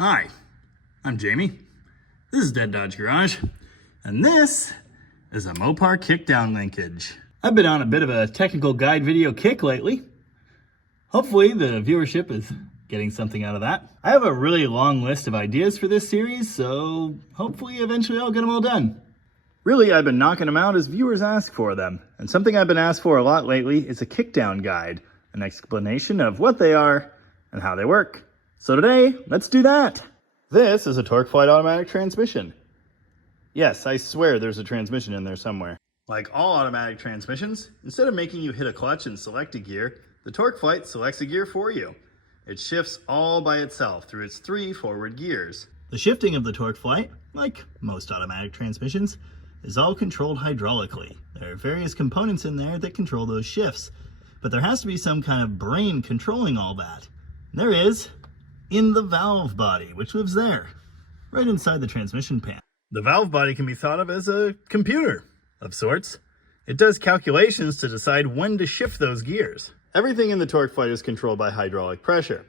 Hi, I'm Jamie. This is Dead Dodge Garage, and this is a Mopar Kickdown linkage. I've been on a bit of a technical guide video kick lately. Hopefully the viewership is getting something out of that. I have a really long list of ideas for this series, so hopefully eventually I'll get them all done. Really, I've been knocking them out as viewers ask for them, and something I've been asked for a lot lately is a kickdown guide, an explanation of what they are and how they work. So today, let's do that. This is a Torqueflite automatic transmission. Yes, I swear there's a transmission in there somewhere. Like all automatic transmissions, instead of making you hit a clutch and select a gear, the Torqueflite selects a gear for you. It shifts all by itself through its 3 forward gears. The shifting of the Torqueflite, like most automatic transmissions, is all controlled hydraulically. There are various components in there that control those shifts, but there has to be some kind of brain controlling all that. And there is, in the valve body, which lives there, right inside the transmission pan. The valve body can be thought of as a computer of sorts. It does calculations to decide when to shift those gears. Everything in the Torqueflite is controlled by hydraulic pressure.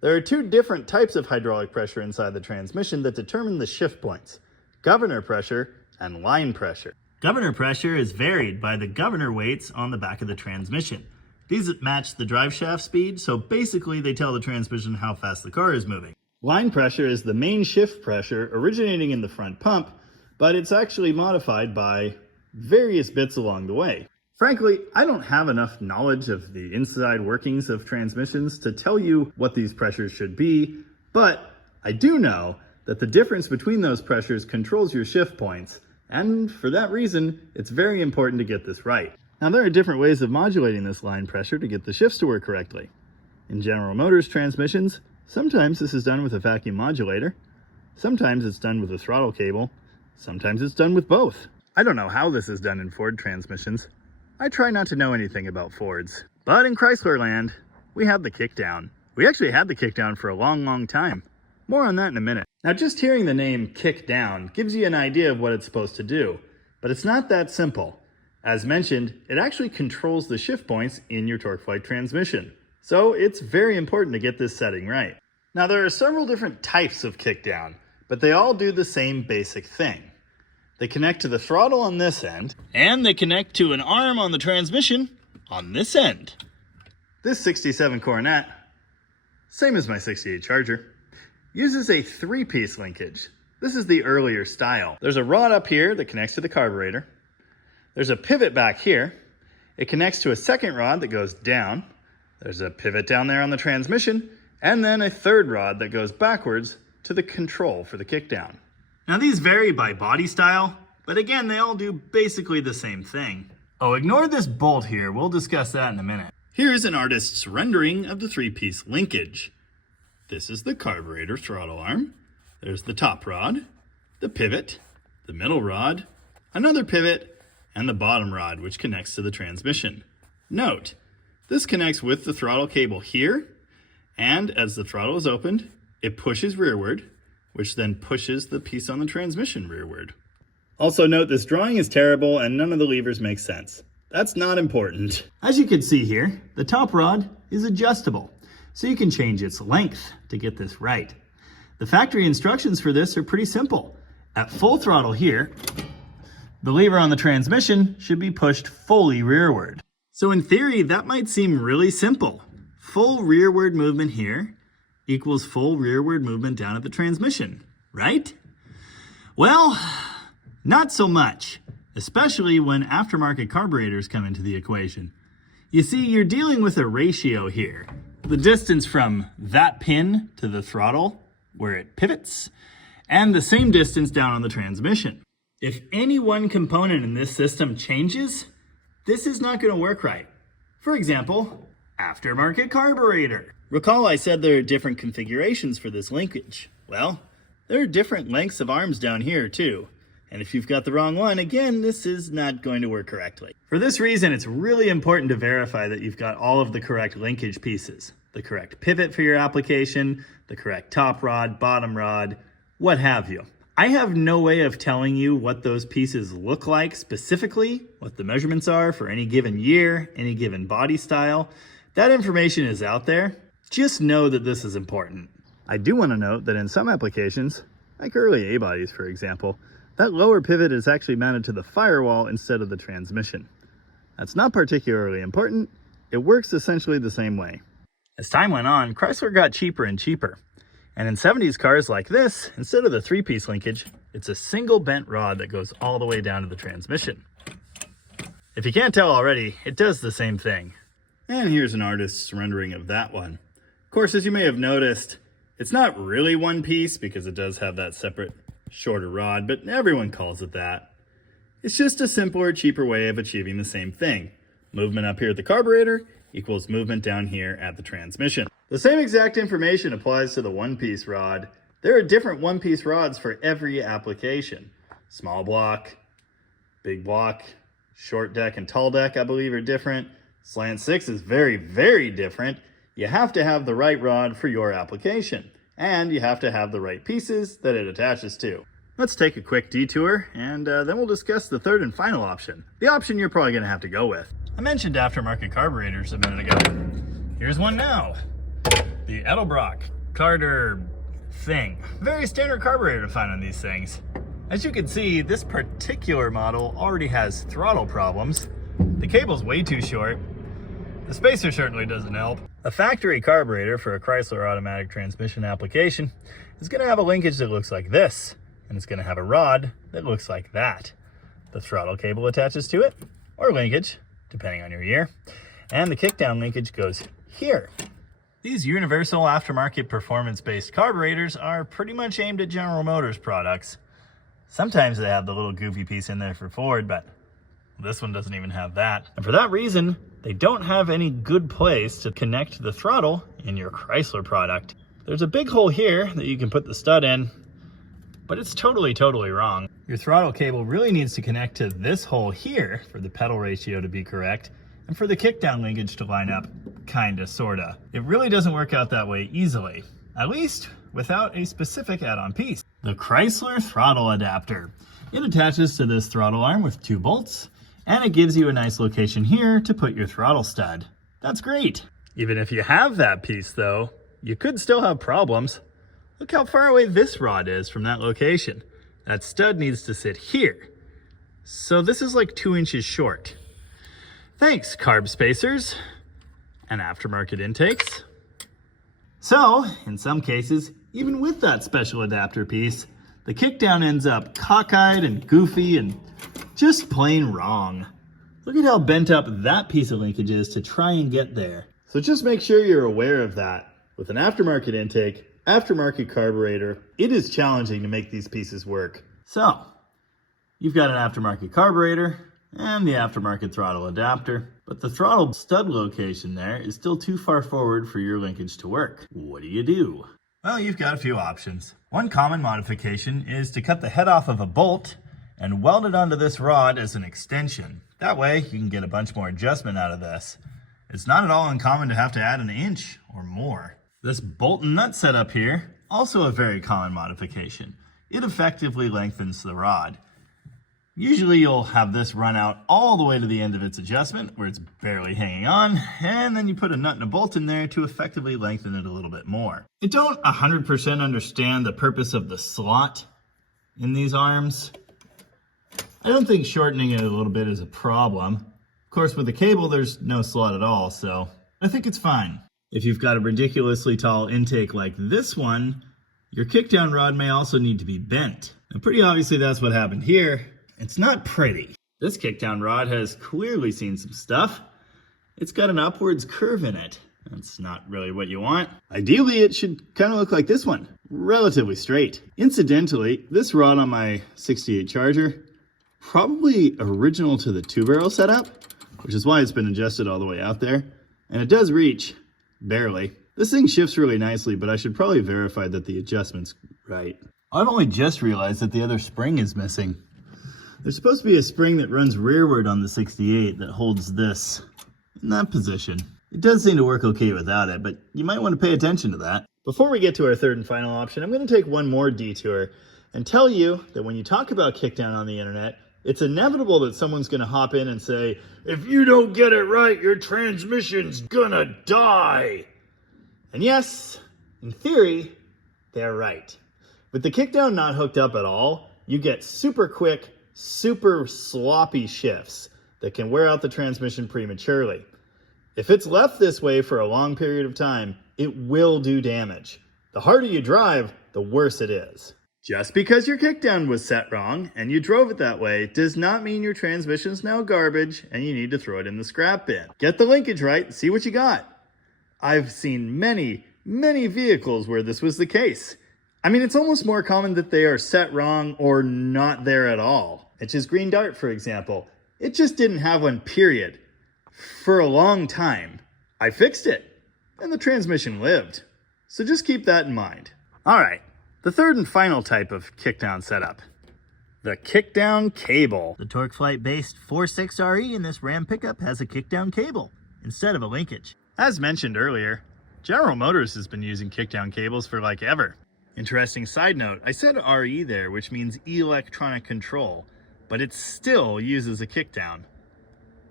There are 2 different types of hydraulic pressure inside the transmission that determine the shift points: governor pressure and line pressure. Governor pressure is varied by the governor weights on the back of the transmission. These match the drive shaft speed, so basically they tell the transmission how fast the car is moving. Line pressure is the main shift pressure originating in the front pump, but it's actually modified by various bits along the way. Frankly, I don't have enough knowledge of the inside workings of transmissions to tell you what these pressures should be, but I do know that the difference between those pressures controls your shift points, and for that reason, it's very important to get this right. Now, there are different ways of modulating this line pressure to get the shifts to work correctly. In General Motors transmissions, sometimes this is done with a vacuum modulator, sometimes it's done with a throttle cable, sometimes it's done with both. I don't know how this is done in Ford transmissions. I try not to know anything about Fords. But in Chrysler land, we have the Kickdown. We actually had the Kickdown for a long time. More on that in a minute. Now, just hearing the name Kickdown gives you an idea of what it's supposed to do, but it's not that simple. As mentioned, it actually controls the shift points in your Torqueflite transmission. So it's very important to get this setting right. Now, there are several different types of kickdown, but they all do the same basic thing. They connect to the throttle on this end, and they connect to an arm on the transmission on this end. This 67 Coronet, same as my 68 Charger, uses a 3-piece linkage. This is the earlier style. There's a rod up here that connects to the carburetor. There's a pivot back here. It connects to a second rod that goes down. There's a pivot down there on the transmission, and then a third rod that goes backwards to the control for the kickdown. Now, these vary by body style, but again, they all do basically the same thing. Oh, ignore this bolt here. We'll discuss that in a minute. Here's an artist's rendering of the 3-piece linkage. This is the carburetor throttle arm. There's the top rod, the pivot, the middle rod, another pivot, and the bottom rod, which connects to the transmission. Note, this connects with the throttle cable here, and as the throttle is opened, it pushes rearward, which then pushes the piece on the transmission rearward. Also note, this drawing is terrible and none of the levers make sense. That's not important. As you can see here, the top rod is adjustable, so you can change its length to get this right. The factory instructions for this are pretty simple. At full throttle here, the lever on the transmission should be pushed fully rearward. So in theory, that might seem really simple. Full rearward movement here equals full rearward movement down at the transmission, right? Well, not so much, especially when aftermarket carburetors come into the equation. You see, you're dealing with a ratio here. The distance from that pin to the throttle, where it pivots, and the same distance down on the transmission. If any one component in this system changes, this is not going to work right. For example, aftermarket carburetor. Recall I said there are different configurations for this linkage. Well, there are different lengths of arms down here too. And if you've got the wrong one, again, this is not going to work correctly. For this reason, it's really important to verify that you've got all of the correct linkage pieces. The correct pivot for your application, the correct top rod, bottom rod, what have you. I have no way of telling you what those pieces look like specifically, what the measurements are for any given year, any given body style. That information is out there. Just know that this is important. I do want to note that in some applications, like early A-bodies for example, that lower pivot is actually mounted to the firewall instead of the transmission. That's not particularly important. It works essentially the same way. As time went on, Chrysler got cheaper and cheaper. And in 70s cars like this, instead of the 3-piece linkage, it's a single bent rod that goes all the way down to the transmission. If you can't tell already, it does the same thing. And here's an artist's rendering of that one. Of course, as you may have noticed, it's not really one piece because it does have that separate, shorter rod, but everyone calls it that. It's just a simpler, cheaper way of achieving the same thing. Movement up here at the carburetor equals movement down here at the transmission. The same exact information applies to the one-piece rod. There are different one-piece rods for every application. Small block, big block, short deck and tall deck, I believe, are different. Slant 6 is very, very different. You have to have the right rod for your application, and you have to have the right pieces that it attaches to. Let's take a quick detour, and then we'll discuss the third and final option. The option you're probably going to have to go with. I mentioned aftermarket carburetors a minute ago. Here's one now. The Edelbrock Carter thing. Very standard carburetor to find on these things. As you can see, this particular model already has throttle problems. The cable's way too short. The spacer certainly doesn't help. A factory carburetor for a Chrysler automatic transmission application is going to have a linkage that looks like this, and it's going to have a rod that looks like that. The throttle cable attaches to it, or linkage, depending on your year, and the kickdown linkage goes here. These universal aftermarket performance-based carburetors are pretty much aimed at General Motors products. Sometimes they have the little goofy piece in there for Ford, but this one doesn't even have that. And for that reason, they don't have any good place to connect the throttle in your Chrysler product. There's a big hole here that you can put the stud in, but it's totally wrong. Your throttle cable really needs to connect to this hole here for the pedal ratio to be correct, and for the kickdown linkage to line up, kinda, sorta. It really doesn't work out that way easily, at least without a specific add-on piece. The Chrysler throttle adapter. It attaches to this throttle arm with 2 bolts, and it gives you a nice location here to put your throttle stud. That's great. Even if you have that piece though, you could still have problems. Look how far away this rod is from that location. That stud needs to sit here. So this is like 2 inches short. Thanks, carb spacers and aftermarket intakes. So, in some cases, even with that special adapter piece, the kickdown ends up cockeyed and goofy and just plain wrong. Look at how bent up that piece of linkage is to try and get there. So just make sure you're aware of that. With an aftermarket intake, aftermarket carburetor, it is challenging to make these pieces work. So, you've got an aftermarket carburetor and the aftermarket throttle adapter, but the throttle stud location there is still too far forward for your linkage to work. What do? Well, you've got a few options. One common modification is to cut the head off of a bolt and weld it onto this rod as an extension. That way, you can get a bunch more adjustment out of this. It's not at all uncommon to have to add an inch or more. This bolt and nut setup here, also a very common modification. It effectively lengthens the rod. Usually you'll have this run out all the way to the end of its adjustment where it's barely hanging on, and then you put a nut and a bolt in there to effectively lengthen it a little bit more. I don't 100% understand the purpose of the slot in these arms. I don't think shortening it a little bit is a problem. Of course, with the cable, there's no slot at all, so I think it's fine. If you've got a ridiculously tall intake like this one, your kickdown rod may also need to be bent. And pretty obviously that's what happened here. It's not pretty. This kickdown rod has clearly seen some stuff. It's got an upwards curve in it. That's not really what you want. Ideally, it should kind of look like this one, relatively straight. Incidentally, this rod on my 68 Charger, probably original to the 2-barrel setup, which is why it's been adjusted all the way out there. And it does reach, barely. This thing shifts really nicely, but I should probably verify that the adjustment's right. I've only just realized that the other spring is missing. There's supposed to be a spring that runs rearward on the 68 that holds this in that position. It does seem to work okay without it, but you might want to pay attention to that. Before we get to our third and final option, I'm going to take one more detour and tell you that when you talk about kickdown on the internet, it's inevitable that someone's going to hop in and say, if you don't get it right, your transmission's gonna die. And yes, in theory, they're right. With the kickdown not hooked up at all, you get super quick, super sloppy shifts that can wear out the transmission prematurely. If it's left this way for a long period of time, it will do damage. The harder you drive, the worse it is. Just because your kickdown was set wrong and you drove it that way does not mean your transmission's now garbage and you need to throw it in the scrap bin. Get the linkage right and see what you got. I've seen many vehicles where this was the case. I mean, it's almost more common that they are set wrong or not there at all. It's just Green Dart, for example. It just didn't have one, period. For a long time. I fixed it, and the transmission lived. So just keep that in mind. All right, the third and final type of kickdown setup. The Kickdown Cable. The Torqueflite-based 4.6RE in this Ram pickup has a kickdown cable instead of a linkage. As mentioned earlier, General Motors has been using kickdown cables for like ever. Interesting side note, I said RE there, which means electronic control, but it still uses a kickdown.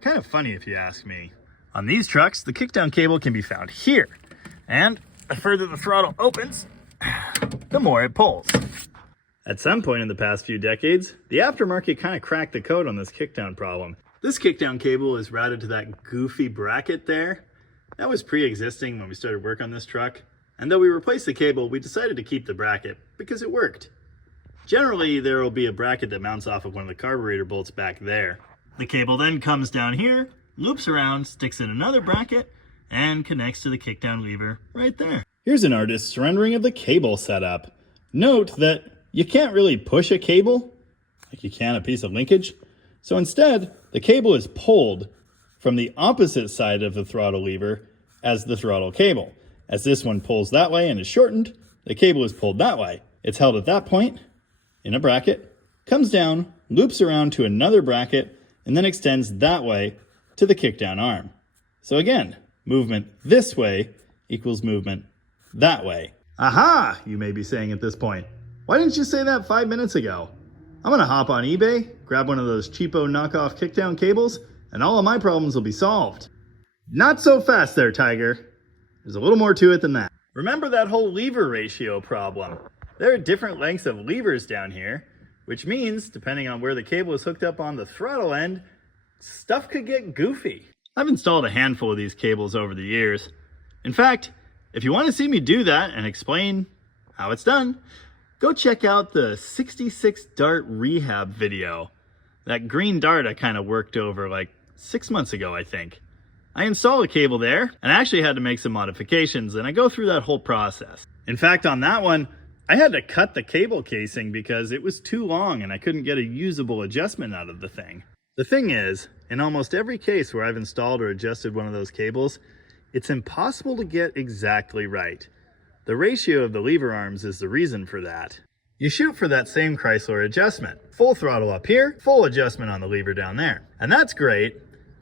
Kind of funny if you ask me. On these trucks, the kickdown cable can be found here, and the further the throttle opens, the more it pulls. At some point in the past few decades, the aftermarket kind of cracked the code on this kickdown problem. This kickdown cable is routed to that goofy bracket there. That was pre-existing when we started work on this truck. And though we replaced the cable, we decided to keep the bracket because it worked. Generally, there will be a bracket that mounts off of one of the carburetor bolts back there. The cable then comes down here, loops around, sticks in another bracket, and connects to the kickdown lever right there. Here's an artist's rendering of the cable setup. Note that you can't really push a cable like you can a piece of linkage. So instead, the cable is pulled from the opposite side of the throttle lever as the throttle cable. As this one pulls that way and is shortened, the cable is pulled that way. It's held at that point in a bracket, comes down, loops around to another bracket, and then extends that way to the kickdown arm. So again, movement this way equals movement that way. Aha, you may be saying at this point. Why didn't you say that 5 minutes ago? I'm gonna hop on eBay, grab one of those cheapo knockoff kickdown cables, and all of my problems will be solved. Not so fast there, Tiger. There's a little more to it than that. Remember that whole lever ratio problem. There are different lengths of levers down here, which means, depending on where the cable is hooked up on the throttle end, stuff could get goofy. I've installed a handful of these cables over the years. In fact, if you want to see me do that and explain how it's done, go check out the 66 Dart rehab video. That Green Dart I kind of worked over like 6 months ago, I think. I installed a cable there, and I actually had to make some modifications, and I go through that whole process. In fact, on that one, I had to cut the cable casing because it was too long and I couldn't get a usable adjustment out of the thing. The thing is, in almost every case where I've installed or adjusted one of those cables, it's impossible to get exactly right. The ratio of the lever arms is the reason for that. You shoot for that same Chrysler adjustment. Full throttle up here, full adjustment on the lever down there. And that's great.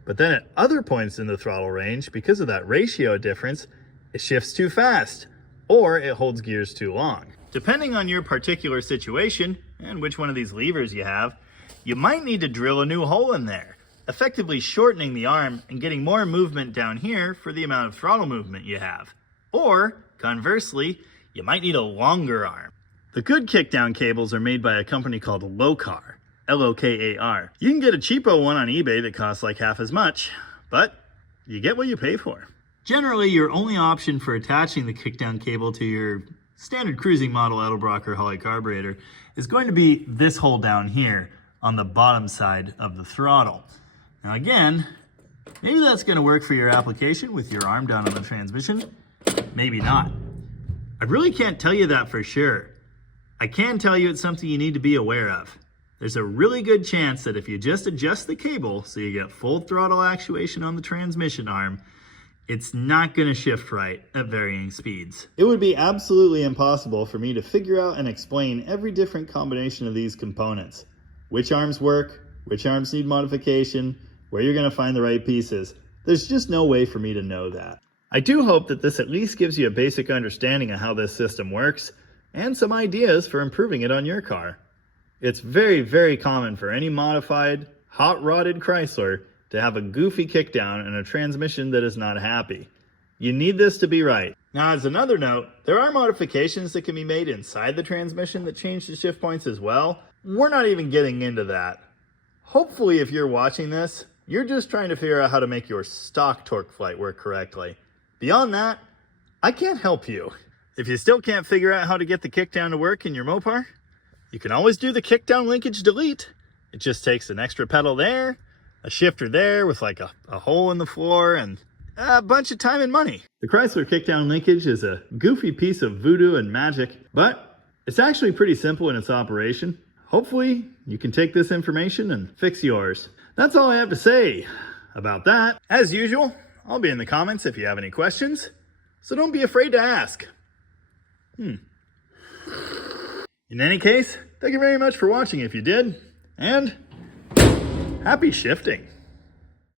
But then at other points in the throttle range, because of that ratio difference, it shifts too fast, or it holds gears too long. Depending on your particular situation, and which one of these levers you have, you might need to drill a new hole in there, effectively shortening the arm and getting more movement down here for the amount of throttle movement you have. Or, conversely, you might need a longer arm. The good kickdown cables are made by a company called Lokar. L-O-K-A-R. You can get a cheapo one on eBay that costs like half as much, but you get what you pay for. Generally, your only option for attaching the kickdown cable to your standard cruising model Edelbrock or Holley carburetor is going to be this hole down here on the bottom side of the throttle. Now again, maybe that's going to work for your application with your arm down on the transmission, maybe not. I really can't tell you that for sure. I can tell you it's something you need to be aware of. There's a really good chance that if you just adjust the cable so you get full throttle actuation on the transmission arm, it's not going to shift right at varying speeds. It would be absolutely impossible for me to figure out and explain every different combination of these components. Which arms work, which arms need modification, where you're going to find the right pieces. There's just no way for me to know that. I do hope that this at least gives you a basic understanding of how this system works and some ideas for improving it on your car. It's very common for any modified, hot-rodded Chrysler to have a goofy kickdown and a transmission that is not happy. You need this to be right. Now, as another note, there are modifications that can be made inside the transmission that change the shift points as well. We're not even getting into that. Hopefully, if you're watching this, you're just trying to figure out how to make your stock Torqueflite work correctly. Beyond that, I can't help you. If you still can't figure out how to get the kickdown to work in your Mopar, you can always do the kickdown linkage delete. It just takes an extra pedal there, a shifter there with like a hole in the floor, and a bunch of time and money. The Chrysler Kickdown linkage is a goofy piece of voodoo and magic, but it's actually pretty simple in its operation. Hopefully, you can take this information and fix yours. That's all I have to say about that. As usual, I'll be in the comments if you have any questions, so don't be afraid to ask. In any case, thank you very much for watching if you did, and happy shifting.